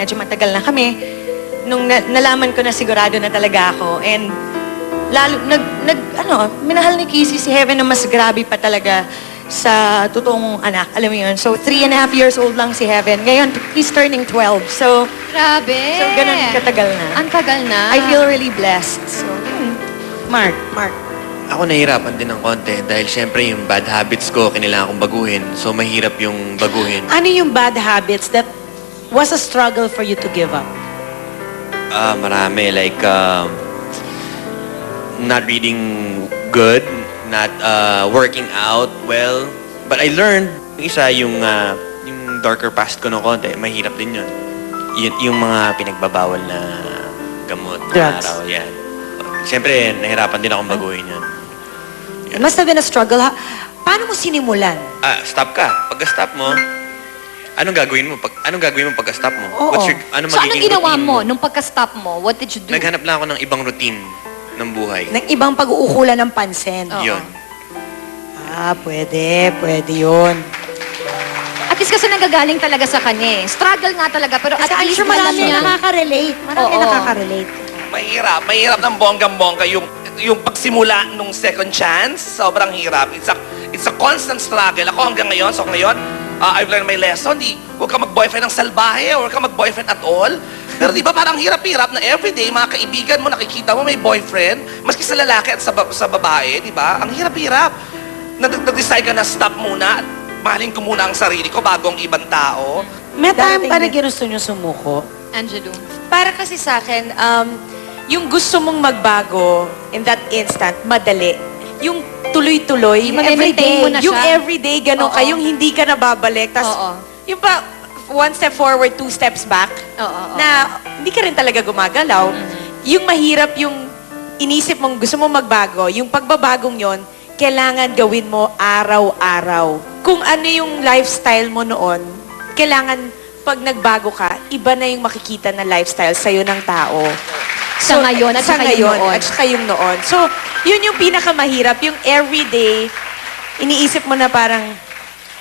medyo matagal na kami, nung nalaman ko na sigurado na talaga ako. And lalo, minahal ni Kissy si Heaven na mas grabe pa talaga sa totoong anak. Alam mo yun? So, 3.5 years old lang si Heaven. Ngayon, he's turning 12. So, Grabe. so ganun katagal na. Ang tagal na. I feel really blessed. So, Mark. Ako nahihirapan din ng konti dahil syempre yung bad habits ko, kailangan kong baguhin. So, mahirap yung baguhin. Ano yung bad habits that was a struggle for you to give up? Marami. Like, not reading good, not working out well. But I learned, yung isa, yung darker past ko ng konti, mahirap din yun. Yung mga pinagbabawal na gamot. Drugs. Araw, yan. Siyempre, nahirapan din akong baguhin yun. It must have been a struggle. Paano mo sinimulan? Stop ka. Pagka-stop mo, anong gagawin mo? Anong gagawin mo pagka-stop mo? Oo. So, anong ginawa mo nung pagka-stop mo? What did you do? Naghanap lang ako ng ibang routine ng buhay. Ng ibang pag-uukulan ng pansin. Oo. Yun. Pwede yun. At least kasi nagagaling talaga sa kanya eh. Struggle nga talaga, pero Kasi at I'm least sure alam marami niya. nakaka-relate. Marami Oo. nakaka-relate. Mahirap ng bonggang-bongga yung pagsimula nung second chance. Sobrang hirap. It's a constant struggle. Ako hanggang ngayon, I've learned my lesson. Huwag ka mag-boyfriend ng salbahe, huwag ka mag-boyfriend at all. Pero di ba parang hirap-hirap na everyday, mga kaibigan mo, nakikita mo may boyfriend, maski sa lalaki at sa babae, di ba? Ang hirap-hirap. Nag-decide ka na stop muna, mahalin ko muna ang sarili ko bago ang ibang tao. May time pa na ginusto nyo sumuko? Angelo. Para kasi sa akin, yung gusto mong magbago in that instant, madali. Yung tuloy-tuloy, Yung ma-maintain mo na siya. Yung everyday, ganun ka, Oo. yung hindi ka nababalik. Tas, Oo. yung pa, one step forward, two steps back, Oo. na hindi ka rin talaga gumagalaw. Yung mahirap, yung inisip mong gusto mong magbago, yung pagbabagong yon kailangan gawin mo araw-araw. Kung ano yung lifestyle mo noon, kailangan pag nagbago ka, iba na yung makikita na lifestyle sa'yo ng tao. Sa ngayon at sa saka yung ngayon noon. at saka yung noon. So, yun yung pinakamahirap, yung everyday, iniisip mo na parang,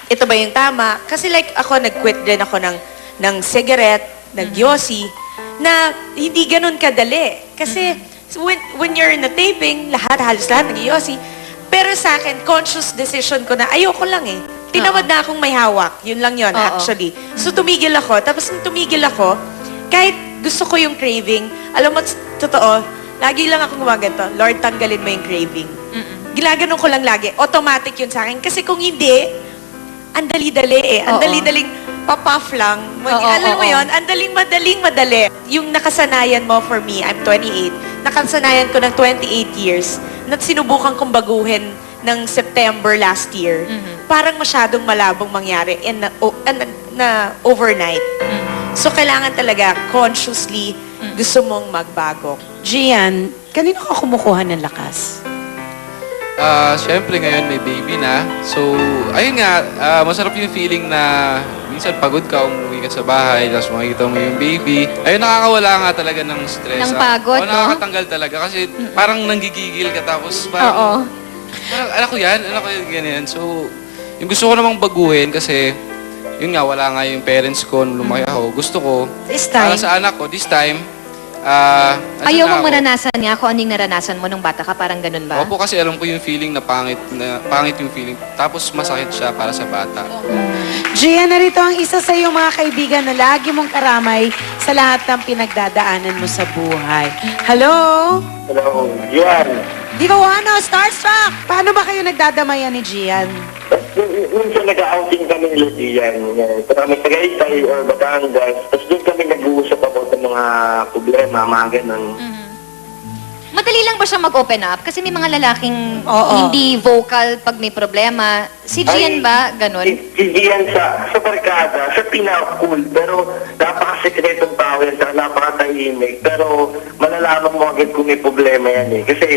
ito ba yung tama? Kasi like ako, nag-quit din ako ng cigarette, nag-yosi, na hindi ganun kadali. Kasi when you're in the taping, halos lahat nag-yosi. Pero sa akin, conscious decision ko na ayoko lang eh. Tinawad na akong may hawak. Yun lang yun, Oo. actually. So tumigil ako. Tapos nung tumigil ako, kahit gusto ko yung craving, alam mo, totoo, lagi lang akong gumaganto, Lord, tanggalin mo yung craving. Ginaganon ko lang lagi. Automatic yun sa akin. Kasi kung hindi, ang dali-dali eh. Ang Oo. dali-daling papuff lang. Alam mo yun, ang madali. Yung nakasanayan mo for me, I'm 28, nakasanayan ko ng 28 years na sinubukan kong baguhin ng September last year. Parang masyadong malabong mangyari na overnight. So, kailangan talaga consciously gusto mong magbago. Gian, kanino ka kumukuha ng lakas? Siyempre ngayon may baby na. So, ayun nga, masarap yung feeling na minsan pagod ka, umuwi ka sa bahay, tapos makikita mo yung baby. Ayun, nakakawala nga talaga ng stress. Ng pagod, O, no? nakakatanggal talaga kasi parang nanggigigil ka tapos parang, parang anak ko yan, ganyan. So, yung gusto ko namang baguhin kasi, yun nga, wala nga yung parents ko nung lumaki ako. Gusto ko, This para time, sa anak ko, this time, Ayaw andyan na mong ako. maranasan niya kung anong naranasan mo nung bata ka, parang ganun ba? Opo, kasi alam ko yung feeling na pangit yung feeling. Tapos masakit siya para sa bata. Gian, narito ang isa sa iyong mga kaibigan na lagi mong karamay sa lahat ng pinagdadaanan mo sa buhay. Hello? Hello, Gian. Di ba wano, starstruck? Paano ba kayo nagdadamayan ni Gian? Minsan nag-outing kami nila Gian. Pero kami Tagaytay or Batangas. Tapos doon kami nag-uusap about ng mga problema, mga ganun. Madali lang ba siya mag-open up? Kasi may mga lalaking Oo. hindi vocal pag may problema. Si Gian Ay, ba? Ganun? Si Gian sa barkada, sa pinaka-cool. Pero napaka-sekretong tao yan, saka napaka-tahimik. Pero malalaman mo agad kung may problema yan eh. Kasi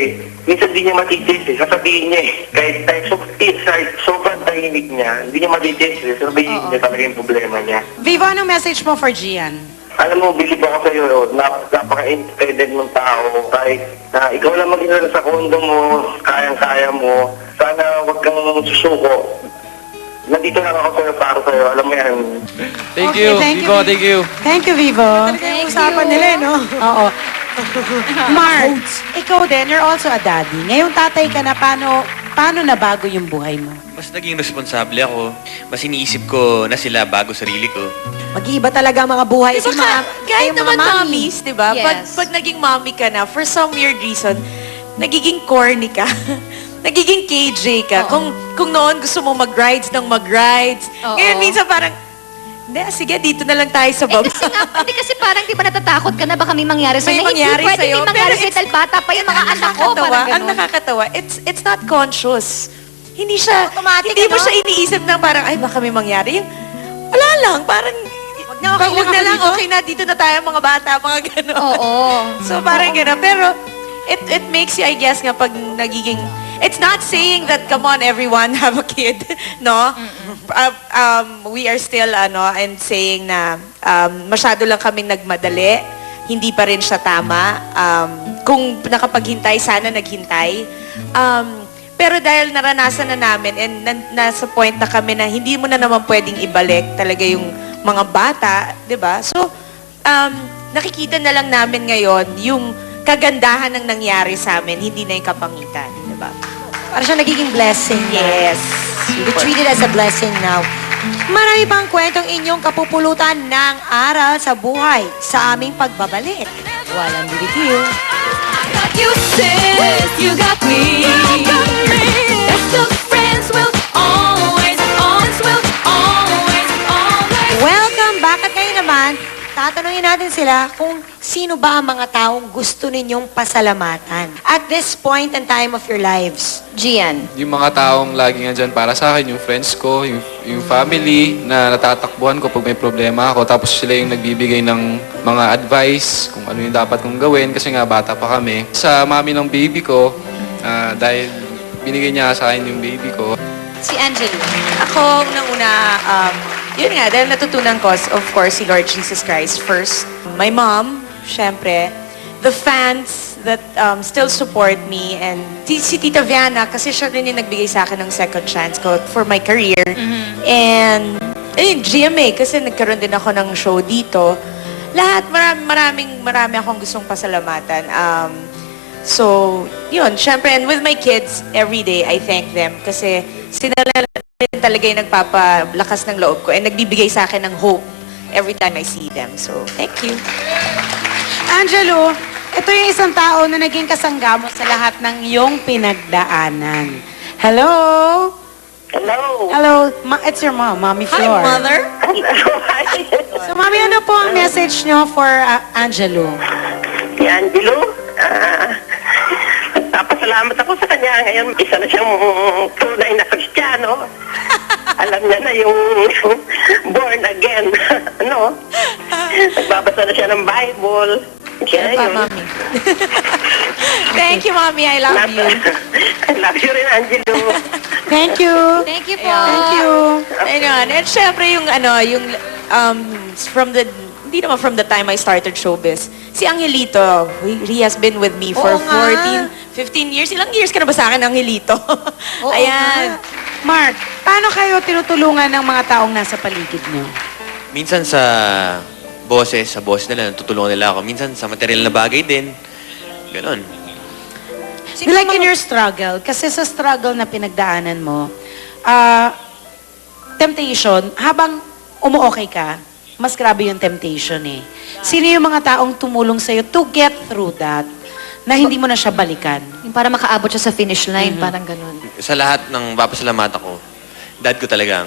minsan di niya matitis eh. Sasabihin niya eh. Kahit sobrang tahimik niya, hindi niya matitis eh. Sasabihin niya talaga yung problema niya. Vivo, anong message mo for Gian? Alam mo, bilib ako sa'yo, napaka-independent mong tao. Kahit na ikaw lang mag-isa sa kondo mo, kayang-kaya mo, sana huwag kang susuko nandito lang ako sa'yo para sa'yo. Alam mo yan. Thank Okay, you, thank you, Vivo, Vivo. thank you. Thank you, Vivo. Thank Usapan you. nila, no? Oo. Mark, ikaw din, you're also a daddy. Ngayong tatay ka na, paano nabago yung buhay mo? Mas naging responsable ako. Mas iniisip ko na sila bago sarili ko. Mag-iiba talaga ang mga buhay. Diba sa mga, kahit yung mga naman mommy. mommies, di ba? Yes. Pag naging mommy ka na, for some weird reason, nagiging corny ka. Nagiging KJ ka. Kung noon gusto mo mag-rides ng mag-rides. Oo. Ngayon minsan parang, hindi, sige, dito na lang tayo sa baba. Hindi kasi parang di ba natatakot ka na baka may mangyari sa'yo? May Na mangyari hindi pwede sa'yo, may mangyari pero sa'yo dahil bata pa yung mga anak ko. Parang ang ganun. nakakatawa, it's not conscious. Hindi siya, Automatic, hindi mo ano? siya iniisip na parang, ay, baka may mangyari. Yung, wala lang, parang, wag na lang, okay na, dito na tayo mga bata, mga gano'n. Oo. So parang gano'n. Pero it makes you, I guess nga, pag nagiging... It's not saying that, come on, everyone, have a kid, no? We are still, and saying na masyado lang kaming nagmadali. Hindi pa rin siya tama. Kung nakapaghintay, sana naghintay. Pero dahil naranasan na namin and nasa point na kami na hindi mo na naman pwedeng ibalik talaga yung mga bata, di ba? So, nakikita na lang namin ngayon yung kagandahan ng nangyari sa amin, hindi na yung kapangitan, di ba? Para siya nagiging blessing. Yes. You treat it as a blessing now. Marami pang kwentong inyong kapupulutan ng aral sa buhay sa aming pagbabalik. Walang BBQ. You said you got me. Best of friends will always, always, will always, always. Welcome back at ngayon naman, tatanungin natin sila kung sino ba ang mga taong gusto ninyong pasalamatan at this point and time of your lives. Gian. Yung mga taong laging andyan para sa akin, yung friends ko, yung family na natatakbuhan ko pag may problema ako. Tapos sila yung nagbibigay ng mga advice kung ano yung dapat kong gawin kasi nga bata pa kami. Sa mami ng baby ko, dahil binigay niya sa akin yung baby ko, Si Angelo. Ako, unang-una, yun nga, dahil natutunan ko, of course, si Lord Jesus Christ first. My mom, syempre. The fans that still support me. And si Tita Viana, kasi siya rin yung nagbigay sa akin ng second chance ko for my career. And, ayun, GMA, kasi nagkaroon din ako ng show dito. Lahat, marami akong gustong pasalamatan. So, yun, syempre, and with my kids, every day, I thank them. Kasi sila rin talaga yung nagpapalakas ng loob ko and nagbibigay sa akin ng hope every time I see them. So, thank you. Angelo, ito yung isang tao na naging kasangga mo sa lahat ng iyong pinagdaanan. Hello? Hello. Hello, it's your mom, Mommy Flor. So, Mami, ano po ang message nyo for Angelo? Si Angelo, nagpapasalamat ako sa kanya. Ngayon, isa na siyang tunay na Kristiyano. Alam niya na yung born again. Nagbabasa na siya ng Bible. Kaya yun. Mami. Thank you, Mommy. I love you. I love you rin, Angelo. Thank you. Thank you po. Thank you. Ayun. And syempre yung hindi naman from the time I started showbiz, si Angelito, he has been with me for Oo nga. 15 years. Ilang years ka na ba sa akin, Angelito? Oo Ayan. nga. Mark, paano kayo tinutulungan ng mga taong nasa paligid nyo? Minsan sa boss nila, natutulungan nila ako. Minsan sa material na bagay din. Ganon. Like in your struggle, kasi sa struggle na pinagdaanan mo, temptation, habang umuokay ka, mas grabe yung temptation eh. Sino yung mga taong tumulong sa'yo to get through that, na hindi mo na siya balikan? Yung para makaabot siya sa finish line, parang ganun. Sa lahat ng papasalamat ako, dad ko talaga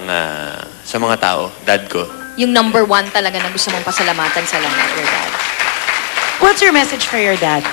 sa mga tao, dad ko. Yung number one talaga na gusto mong pasalamatan sa lahat, your dad. What's your message for your dad?